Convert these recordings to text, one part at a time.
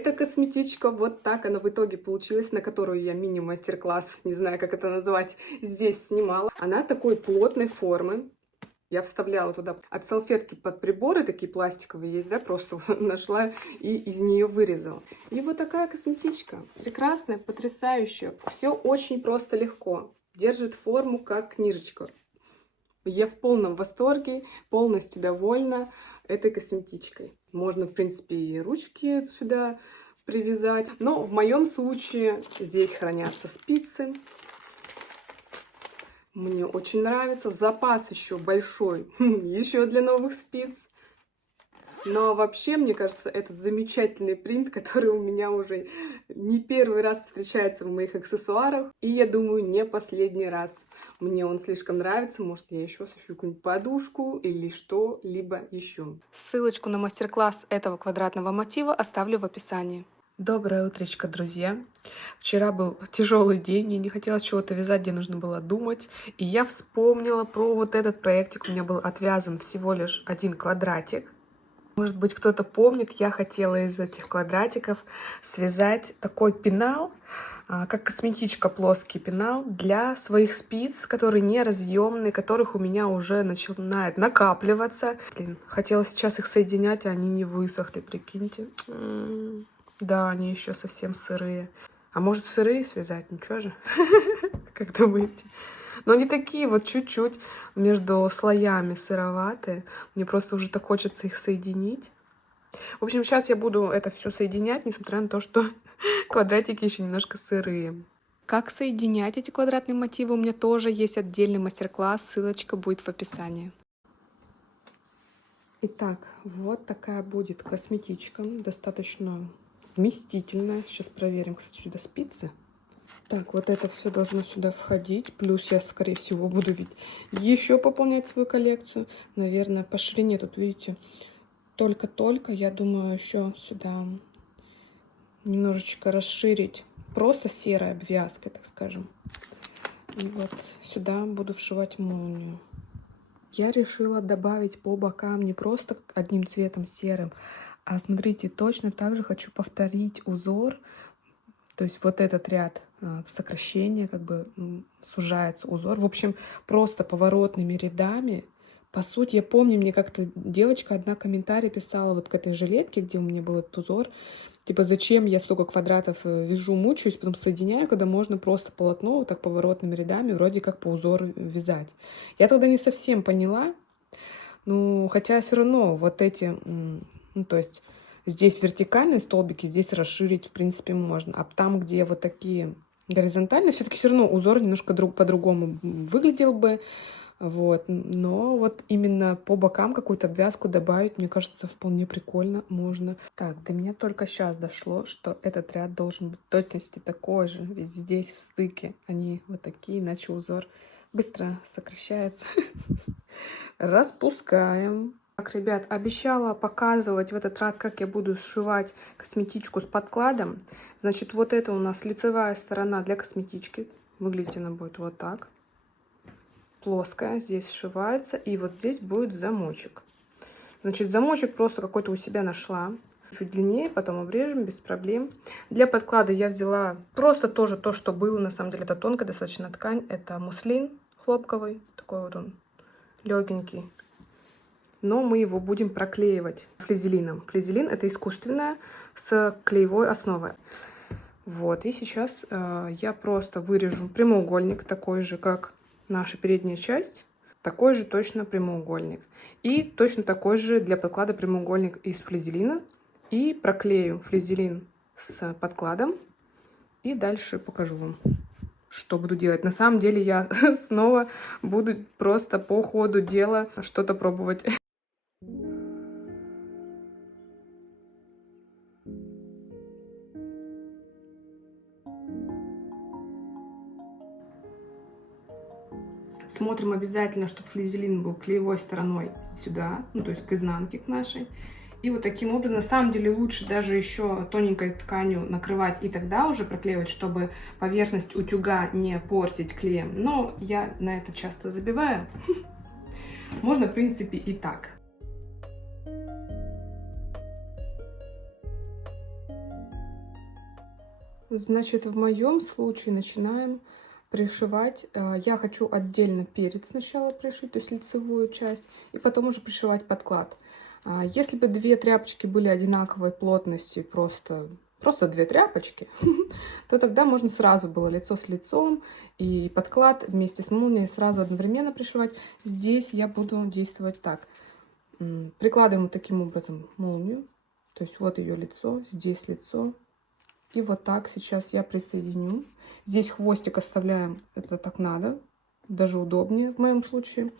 Эта косметичка, вот так она в итоге получилась, на которую я мини-мастер-класс, не знаю, как это назвать, здесь снимала. Она такой плотной формы. Я вставляла туда от салфетки под приборы, такие пластиковые есть, да, просто нашла и из нее вырезала. И вот такая косметичка. Прекрасная, потрясающая. Все очень просто легко. Держит форму как книжечка. Я в полном восторге, полностью довольна этой косметичкой. Можно, в принципе, и ручки сюда привязать. Но в моем случае здесь хранятся спицы. Мне очень нравится. Запас еще большой, еще для новых спиц. Но вообще, мне кажется, этот замечательный принт, который у меня уже не первый раз встречается в моих аксессуарах. И я думаю, не последний раз. Мне он слишком нравится. Может, я еще сошью какую-нибудь подушку или что-либо еще. Ссылочку на мастер-класс этого квадратного мотива оставлю в описании. Доброе утречко, друзья! Вчера был тяжелый день, мне не хотелось чего-то вязать, где нужно было думать. И я вспомнила про вот этот проектик. У меня был отвязан всего лишь один квадратик. Может быть, кто-то помнит, я хотела из этих квадратиков связать такой пенал, как косметичка, плоский пенал для своих спиц, которые неразъемные, которых у меня уже начинает накапливаться. Блин, хотела сейчас их соединять, а они не высохли, прикиньте. Да, они еще совсем сырые. А может, сырые связать? Ничего же? Как думаете? Но они такие вот чуть-чуть между слоями сыроватые. Мне просто уже так хочется их соединить. В общем, сейчас я буду это все соединять, несмотря на то, что квадратики еще немножко сырые. Как соединять эти квадратные мотивы, у меня тоже есть отдельный мастер-класс, ссылочка будет в описании. Итак, вот такая будет косметичка, достаточно вместительная. Сейчас проверим, кстати, сюда спицы. Так, вот это все должно сюда входить. Плюс я, скорее всего, буду ведь еще пополнять свою коллекцию. Наверное, по ширине тут, видите, только-только. Я думаю, еще сюда немножечко расширить. Просто серой обвязкой, так скажем. И вот сюда буду вшивать молнию. Я решила добавить по бокам не просто одним цветом серым, а смотрите, точно так же хочу повторить узор. То есть вот этот ряд сокращения, как бы сужается узор. В общем, просто поворотными рядами. По сути, я помню, мне как-то девочка одна комментарий писала вот к этой жилетке, где у меня был этот узор. Типа, зачем я столько квадратов вяжу, мучаюсь, потом соединяю, когда можно просто полотно вот так поворотными рядами вроде как по узору вязать. Я тогда не совсем поняла, ну, хотя все равно вот эти, ну, то есть здесь вертикальные столбики, здесь расширить, в принципе, можно. А там, где вот такие горизонтальные, все-таки все равно узор немножко по-другому выглядел бы. Вот. Но вот именно по бокам какую-то обвязку добавить, мне кажется, вполне прикольно можно. Так, до меня только сейчас дошло, что этот ряд должен быть в точности такой же. Ведь здесь в стыке они вот такие, иначе узор быстро сокращается. Распускаем. Так, ребят, обещала показывать в этот раз, как я буду сшивать косметичку с подкладом. Значит, вот это у нас лицевая сторона для косметички. Выглядит она будет вот так. Плоская, здесь сшивается. И вот здесь будет замочек. Значит, замочек просто какой-то у себя нашла. Чуть длиннее, потом обрежем, без проблем. Для подклада я взяла просто тоже то, что было. На самом деле, это тонкая достаточно ткань. Это муслин хлопковый. Такой вот он легенький. Но мы его будем проклеивать флизелином. Флизелин это искусственная с клеевой основой. Вот, и сейчас я просто вырежу прямоугольник, такой же, как наша передняя часть. Такой же точно прямоугольник. И точно такой же для подклада прямоугольник из флизелина. И проклею флизелин с подкладом. И дальше покажу вам, что буду делать. На самом деле я снова буду просто по ходу дела что-то пробовать. Смотрим обязательно, чтобы флизелин был клеевой стороной сюда, ну то есть к изнанке к нашей. И вот таким образом, на самом деле лучше даже еще тоненькой тканью накрывать и тогда уже проклеивать, чтобы поверхность утюга не портить клеем. Но я на это часто забиваю. Можно, в принципе, и так. Значит, в моем случае начинаем пришивать. Я хочу отдельно перед сначала пришить, то есть лицевую часть, и потом уже пришивать подклад. Если бы две тряпочки были одинаковой плотности, просто две тряпочки, то тогда можно сразу было лицо с лицом и подклад вместе с молнией сразу одновременно пришивать. Здесь я буду действовать так. Прикладываем вот таким образом молнию, то есть вот ее лицо, здесь лицо. И вот так сейчас я присоединю. Здесь хвостик оставляем, это так надо, даже удобнее в моем случае.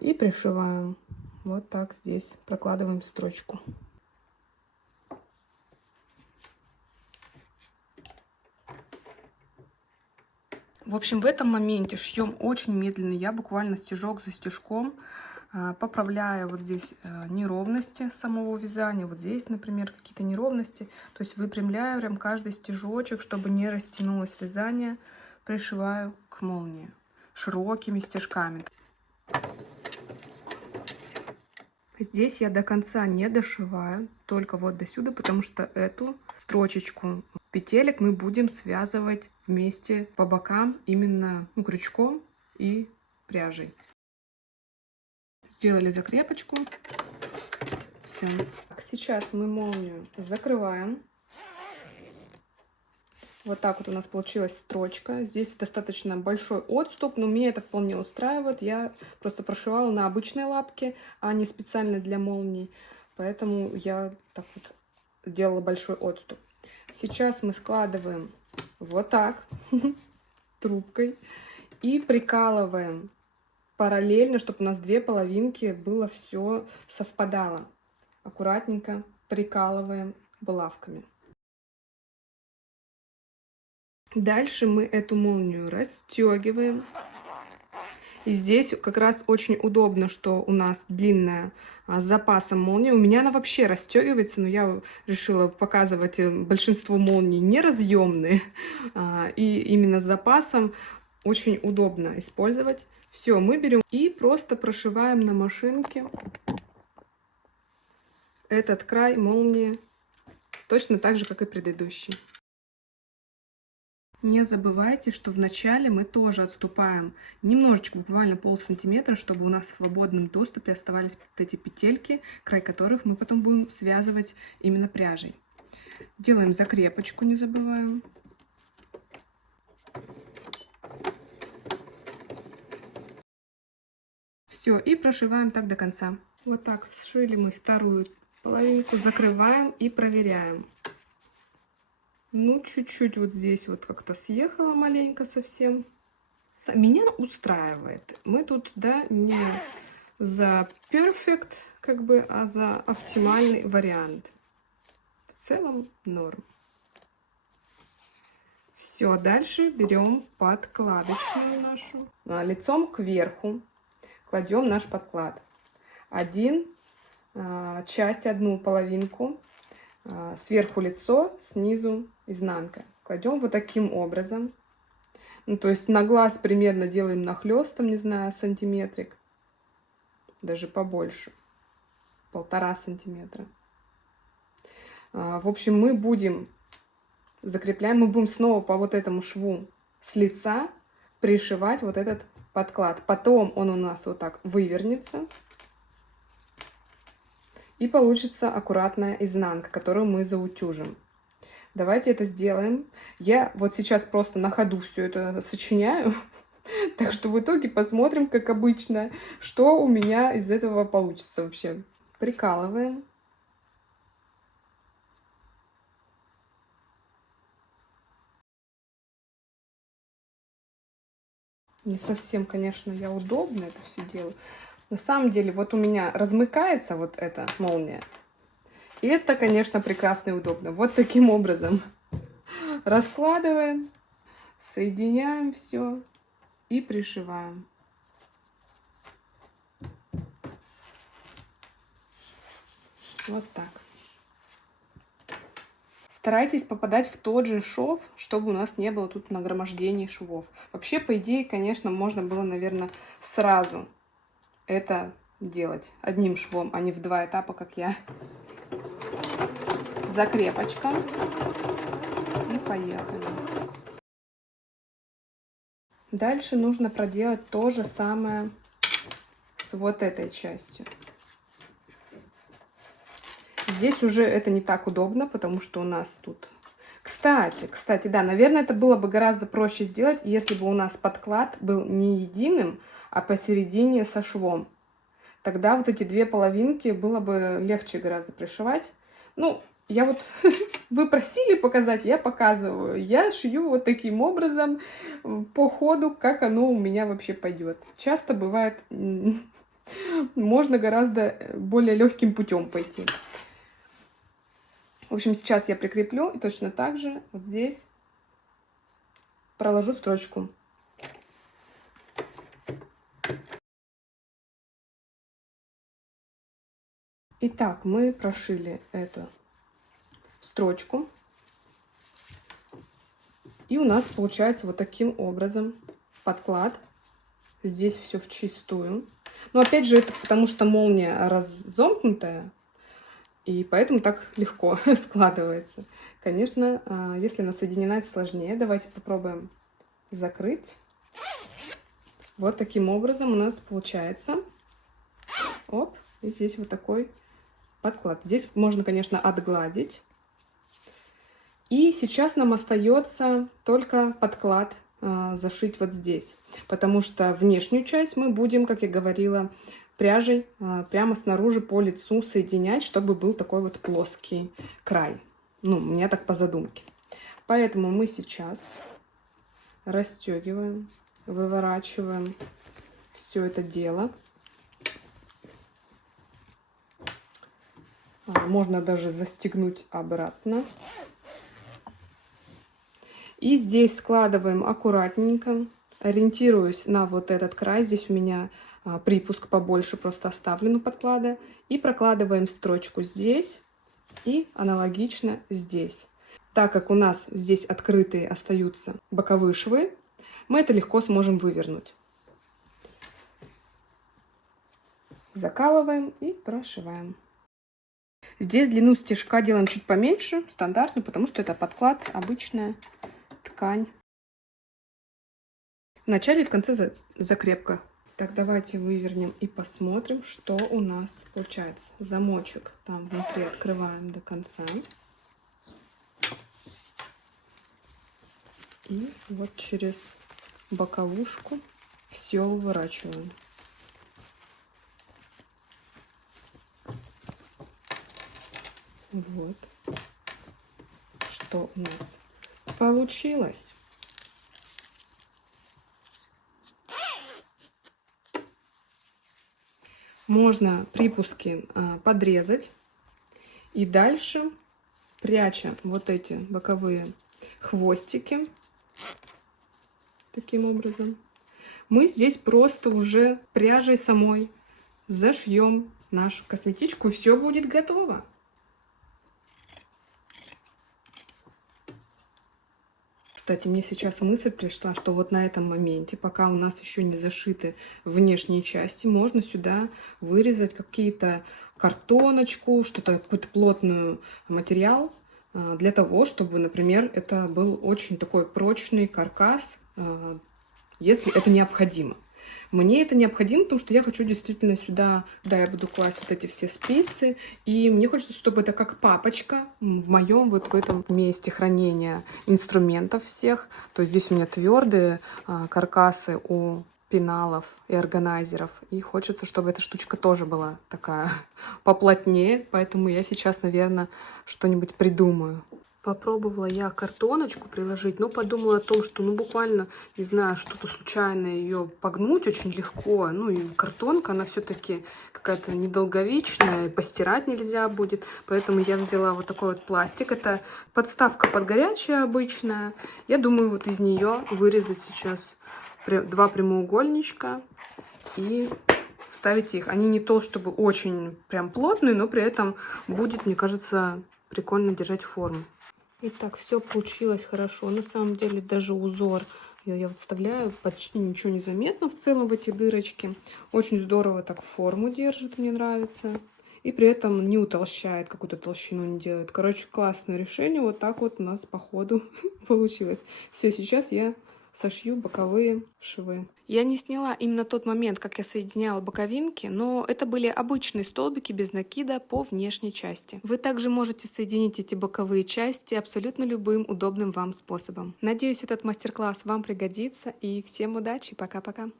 И пришиваем. Вот так здесь прокладываем строчку. В общем, в этом моменте шьем очень медленно. Я буквально стежок за стежком поправляю вот здесь неровности самого вязания. Вот здесь, например, какие-то неровности. То есть выпрямляю прям каждый стежочек, чтобы не растянулось вязание. Пришиваю к молнии широкими стежками. Здесь я до конца не дошиваю, только вот до сюда, потому что эту строчечку петелек мы будем связывать вместе по бокам именно крючком и пряжей. Сделали закрепочку. Все. Сейчас мы молнию закрываем. Вот так вот у нас получилась строчка. Здесь достаточно большой отступ, но меня это вполне устраивает. Я просто прошивала на обычной лапке, а не специально для молний. Поэтому я так вот делала большой отступ. Сейчас мы складываем вот так трубкой и прикалываем параллельно, чтобы у нас две половинки было все совпадало. Аккуратненько прикалываем булавками. Дальше мы эту молнию расстегиваем. И здесь как раз очень удобно, что у нас длинная с запасом молния. У меня она вообще расстегивается, но я решила показывать большинство молний неразъемные. И именно с запасом очень удобно использовать. Все, мы берем и просто прошиваем на машинке этот край молнии точно так же, как и предыдущий. Не забывайте, что вначале мы тоже отступаем немножечко, буквально полсантиметра, чтобы у нас в свободном доступе оставались вот эти петельки, край которых мы потом будем связывать именно пряжей. Делаем закрепочку, не забываем. Все, и прошиваем так до конца. Вот так сшили мы вторую половинку, закрываем и проверяем. Ну, чуть-чуть вот здесь вот как-то съехала маленько совсем. Меня устраивает. Мы тут, да, не за perfect, как бы, а за оптимальный вариант. В целом норм. Все, дальше берем подкладочную нашу. Лицом кверху кладем наш подклад. Одну половинку. Сверху лицо, снизу изнанка. Кладем вот таким образом. Ну, то есть на глаз примерно делаем нахлестом, не знаю, сантиметрик. Даже побольше. 1,5 сантиметра. В общем, мы будем мы будем снова по вот этому шву с лица пришивать вот этот подклад. Потом он у нас вот так вывернется. И получится аккуратная изнанка, которую мы заутюжим. Давайте это сделаем. Я вот сейчас просто на ходу все это сочиняю. Так что в итоге посмотрим, как обычно, что у меня из этого получится вообще. Прикалываем. Не совсем, конечно, я удобно это все делаю. На самом деле, вот у меня размыкается вот эта молния. И это, конечно, прекрасно и удобно. Вот таким образом раскладываем, соединяем все и пришиваем. Вот так. Старайтесь попадать в тот же шов, чтобы у нас не было тут нагромождений швов. Вообще, по идее, конечно, можно было, наверное, сразу это делать одним швом, а не в 2 этапа, как я. Закрепочка. И поехали. Дальше нужно проделать то же самое с вот этой частью. Здесь уже это не так удобно, потому что у нас тут... Кстати, да, наверное, это было бы гораздо проще сделать, если бы у нас подклад был не единым, а посередине со швом. Тогда вот эти две половинки было бы легче гораздо пришивать. Ну, я вот... Вы просили показать, я показываю. Я шью вот таким образом по ходу, как оно у меня вообще пойдет. Часто бывает, можно гораздо более легким путем пойти. В общем, сейчас я прикреплю и точно так же вот здесь проложу строчку. Итак, мы прошили эту строчку. И у нас получается вот таким образом подклад. Здесь все вчистую. Но опять же, это потому что молния разомкнутая. И поэтому так легко складывается. Конечно, если она соединена, это сложнее. Давайте попробуем закрыть. Вот таким образом у нас получается. Оп, и здесь вот такой подклад. Здесь можно, конечно, отгладить. И сейчас нам остается только подклад зашить вот здесь. Потому что внешнюю часть мы будем, как я говорила, пряжей прямо снаружи по лицу соединять, чтобы был такой вот плоский край. Ну, у меня так по задумке. Поэтому мы сейчас расстегиваем, выворачиваем все это дело. Можно даже застегнуть обратно. И здесь складываем аккуратненько, ориентируюсь на вот этот край. Здесь у меня припуск побольше просто оставлен у подклада. И прокладываем строчку здесь и аналогично здесь. Так как у нас здесь открытые остаются боковые швы, мы это легко сможем вывернуть. Закалываем и прошиваем. Здесь длину стежка делаем чуть поменьше, стандартную, потому что это подклад, обычная ткань. В начале и в конце закрепка. Так, давайте вывернем и посмотрим, что у нас получается. Замочек там внутри открываем до конца. И вот через боковушку все выворачиваем. Вот что у нас получилось. Можно припуски подрезать и дальше, пряча вот эти боковые хвостики, таким образом, мы здесь просто уже пряжей самой зашьем нашу косметичку, и все будет готово. Кстати, мне сейчас мысль пришла, что вот на этом моменте, пока у нас еще не зашиты внешние части, можно сюда вырезать какие-то картоночку, что-то, какой-то плотный материал, для того, чтобы, например, это был очень такой прочный каркас, если это необходимо. Мне это необходимо, потому что я хочу действительно сюда, да, я буду класть вот эти все спицы, и мне хочется, чтобы это как папочка в моем вот в этом месте хранения инструментов всех. То есть здесь у меня твердые каркасы у пеналов и органайзеров, и хочется, чтобы эта штучка тоже была такая поплотнее, поэтому я сейчас, наверное, что-нибудь придумаю. Попробовала я картоночку приложить, но подумала о том, что, ну, буквально, не знаю, что-то случайно ее погнуть очень легко. Ну, и картонка, она все-таки какая-то недолговечная, постирать нельзя будет. Поэтому я взяла вот такой вот пластик. Это подставка под горячее обычная. Я думаю, вот из нее вырезать сейчас два прямоугольничка и вставить их. Они не то чтобы очень прям плотные, но при этом будет, мне кажется, прикольно держать форму. Итак, все получилось хорошо. На самом деле даже узор я вот вставляю, почти ничего не заметно в целом в эти дырочки. Очень здорово так форму держит, мне нравится. и при этом не утолщает, какую-то толщину не делает. Короче, классное решение. Вот так вот у нас по ходу получилось. Все, сейчас я сошью боковые швы. Я не сняла именно тот момент, как я соединяла боковинки, но это были обычные столбики без накида по внешней части. Вы также можете соединить эти боковые части абсолютно любым удобным вам способом. Надеюсь, этот мастер-класс вам пригодится, и всем удачи, пока-пока!